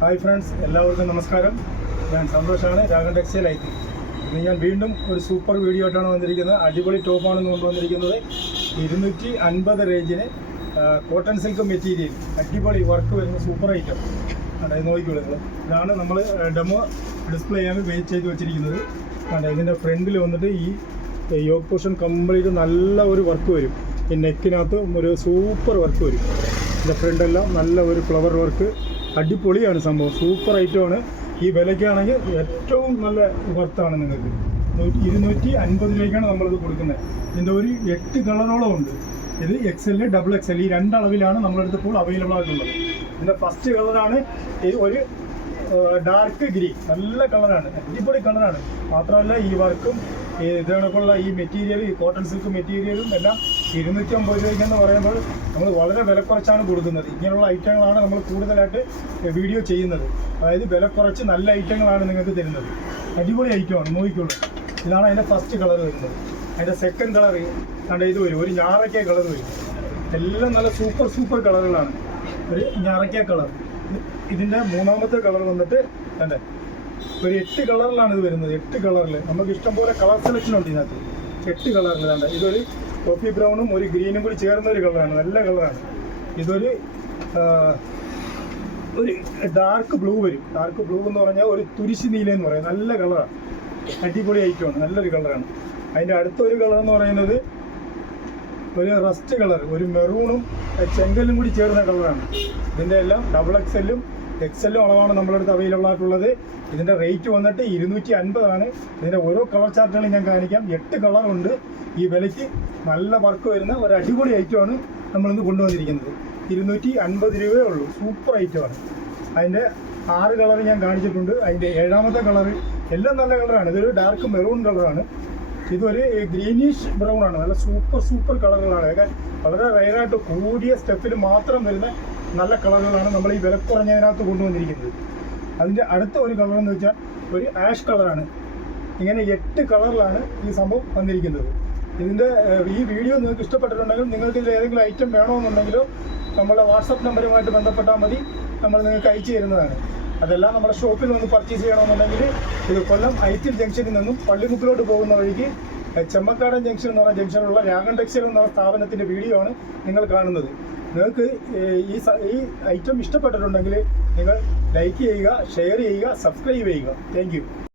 Hi friends എല്ലാവർക്കും നമസ്കാരം. ഞാൻ സന്തോഷാണ് രാഗൻ ടെക്സ്റ്റൈൽ ഐറ്റി ഇന്ന് ഞാൻ വീണ്ടും ഒരു സൂപ്പർ വീഡിയോ ആയിട്ടാണ് വന്നിരിക്കുന്നത്. അടിപൊളി ടോപ്പാണെന്ന് കൊണ്ടുവന്നിരിക്കുന്നത് ഇരുന്നൂറ്റി അൻപത് റേഞ്ചിന് കോട്ടൺ സിൽക്ക് മെറ്റീരിയൽ അടിപൊളി വർക്ക് വരുന്ന സൂപ്പർ ഐറ്റം അതായത് നോക്കിക്കോളൂ നിങ്ങൾ. ഇതാണ് നമ്മൾ ഡെമോ ഡിസ്പ്ലേ ചെയ്യാൻ വെയിറ്റ് ചെയ്ത് വെച്ചിരിക്കുന്നത്. അതെ ഇതിന്റെ ഫ്രണ്ടിൽ വന്നിട്ട് ഈ യോഗ പോർഷൻ കംപ്ലീറ്റ് നല്ല ഒരു വർക്ക് വരും. ഈ നെക്കിനകത്ത് ഒരു സൂപ്പർ വർക്ക് വരും. ഇതിന്റെ ഫ്രണ്ടെല്ലാം നല്ല ഒരു ഫ്ലവർ വർക്ക് അടിപൊളിയാണ് സംഭവം. സൂപ്പർ ഐറ്റം ആണ്. ഈ വിലയ്ക്കാണെങ്കിൽ ഏറ്റവും നല്ല വർത്താണ് നിങ്ങൾക്ക്. നൂറ്റി ഇരുന്നൂറ്റി അൻപത് രൂപയ്ക്കാണ് നമ്മളിത് കൊടുക്കുന്നത്. ഇതിന്റെ ഒരു എട്ട് കളറോളം ഉണ്ട്. ഇത് X L double X L ഈ രണ്ടളവിലാണ് നമ്മളെടുത്തപ്പോൾ അവൈലബിൾ ആയിട്ടുള്ളത്. ഇതിന്റെ ഫസ്റ്റ് കളറാണ് ഒരു ഡാർക്ക് ഗ്രീൻ നല്ല കളറാണ് അടിപൊളി കളറാണ് മാത്രമല്ല ഈ വർക്കും ഇതിനൊക്കെയുള്ള ഈ മെറ്റീരിയൽ ഈ കോട്ടൺ സിൽക്ക് മെറ്റീരിയലും എല്ലാം ഇരുന്നൂറ്റി അമ്പത് രൂപയ്ക്ക് എന്ന് പറയുമ്പോൾ നമ്മൾ വളരെ വില കുറച്ചാണ് കൊടുക്കുന്നത്. ഇങ്ങനെയുള്ള ഐറ്റങ്ങളാണ് നമ്മൾ കൂടുതലായിട്ട് വീഡിയോ ചെയ്യുന്നത്. അതായത് വില കുറച്ച് നല്ല ഐറ്റങ്ങളാണ് നിങ്ങൾക്ക് തരുന്നത്. അടിപൊളി ഐറ്റമാണ് നോക്കിക്കോളൂ. ഇതാണ് അതിന്റെ ഫസ്റ്റ് കളർ വരുന്നത്. അതിന്റെ സെക്കൻഡ് കളർ കണ്ട ഇത് വരും. ഒരു ഞാറയ്ക്ക കളർ വരും. എല്ലാം നല്ല സൂപ്പർ സൂപ്പർ കളറുകളാണ് ഒരു ഞാറയ്ക്ക കളർ ഇതിന്റെ മൂന്നാമത്തെ കളർ വന്നിട്ട് അല്ലേ ഒരു എട്ട് കളറിലാണ് ഇത് വരുന്നത്. എട്ട് കളറിൽ നമുക്ക് ഇഷ്ടം പോലെ കളർ സെലക്ഷൻ ഉണ്ട് ഇതിനകത്ത്. എട്ട് കളറിൽ വേണ്ട ഇതൊരു കോഫി ബ്രൗണും ഒരു ഗ്രീനും കൂടി ചേർന്ന ഒരു കളറാണ്. നല്ല കളറാണ്. ഇതൊരു ഒരു ഡാർക്ക് ബ്ലൂ വരും. ഡാർക്ക് ബ്ലൂ എന്ന് പറഞ്ഞാൽ ഒരു തുരിശി നീല എന്ന് പറയും. നല്ല കളറാണ്. അടിപൊളി ഐറ്റമാണ്. നല്ലൊരു കളറാണ്. അതിന്റെ അടുത്തൊരു കളർ എന്ന് പറയുന്നത് ഒരു റസ്റ്റ് കളർ ഒരു മെറൂണും ചെങ്കല്ലും കൂടി ചേർന്ന കളറാണ്. ഇതിന്റെ എല്ലാം ഡബിൾ എക്സെല്ലും എക്സെല്ലും അളവാണ് നമ്മളടുത്ത് അവൈലബിൾ ആയിട്ടുള്ളത്. ഇതിന്റെ റേറ്റ് വന്നിട്ട് ഇരുന്നൂറ്റി അൻപതാണ് ഇതിന്റെ ഓരോ കളർ ചാർട്ടുകളും ഞാൻ കാണിക്കാം. എട്ട് കളറുണ്ട് ഈ വിലയ്ക്ക് നല്ല വർക്ക് വരുന്ന ഒരു അടിപൊളി ഐറ്റമാണ് നമ്മളിന്ന് കൊണ്ടുവന്നിരിക്കുന്നത്. ഇരുന്നൂറ്റി അൻപത് രൂപയേ ഉള്ളൂ. സൂപ്പർ ഐറ്റമാണ് അതിന്റെ ആറ് കളർ ഞാൻ കാണിച്ചിട്ടുണ്ട്. അതിന്റെ ഏഴാമത്തെ കളർ എല്ലാം നല്ല കളറാണ് ഇതൊരു ഡാർക്ക് മെറൂൺ കളറാണ് ഇതൊരു ഗ്രീനിഷ് ബ്രൗൺ ആണ്. നല്ല സൂപ്പർ സൂപ്പർ കളറുകളാണ്. ഒക്കെ വളരെ റയറായിട്ട് കൂടിയ സ്റ്റെപ്പിൽ മാത്രം വരുന്ന നല്ല കളറുകളാണ് നമ്മൾ ഈ വില കുറഞ്ഞതിനകത്ത് കൊണ്ടുവന്നിരിക്കുന്നത്. അതിന്റെ അടുത്ത ഒരു കളർ എന്ന് വെച്ചാൽ ഒരു ആഷ് കളറാണ് ഇങ്ങനെ എട്ട് കളറിലാണ് ഈ സംഭവം വന്നിരിക്കുന്നത്. ഇതിന്റെ ഈ വീഡിയോ നിങ്ങൾക്ക് ഇഷ്ടപ്പെട്ടിട്ടുണ്ടെങ്കിൽ നിങ്ങൾക്ക് ഇതിൽ ഏതെങ്കിലും ഐറ്റം വേണമെന്നുണ്ടെങ്കിലോ നമ്മളെ വാട്സപ്പ് നമ്പറുമായിട്ട് ബന്ധപ്പെട്ടാൽ മതി. നമ്മൾ നിങ്ങൾക്ക് അയച്ചു തരുന്നതാണ്. അതെല്ലാം നമ്മുടെ ഷോപ്പിൽ നിന്ന് പർച്ചേസ് ചെയ്യണമെന്നുണ്ടെങ്കിൽ ഇത് കൊല്ലം ഐറ്റിൽ ജംഗ്ഷനിൽ നിന്നും പള്ളിമുക്കിലോട്ട് പോകുന്ന വഴിക്ക് ചെമ്മക്കാടൻ ജംഗ്ഷൻ എന്ന് പറഞ്ഞ ജംഗ്ഷനിലുള്ള രാഗൻ ടെക്സ്റ്റൈൽ എന്ന സ്ഥാപനത്തിന്റെ വീഡിയോ ആണ് നിങ്ങൾ കാണുന്നത്. നിങ്ങൾക്ക് ഈ ഈ ഐറ്റം ഇഷ്ടപ്പെട്ടിട്ടുണ്ടെങ്കിൽ നിങ്ങൾ ലൈക്ക് ചെയ്യുക ഷെയർ ചെയ്യുക സബ്സ്ക്രൈബ് ചെയ്യുക. താങ്ക്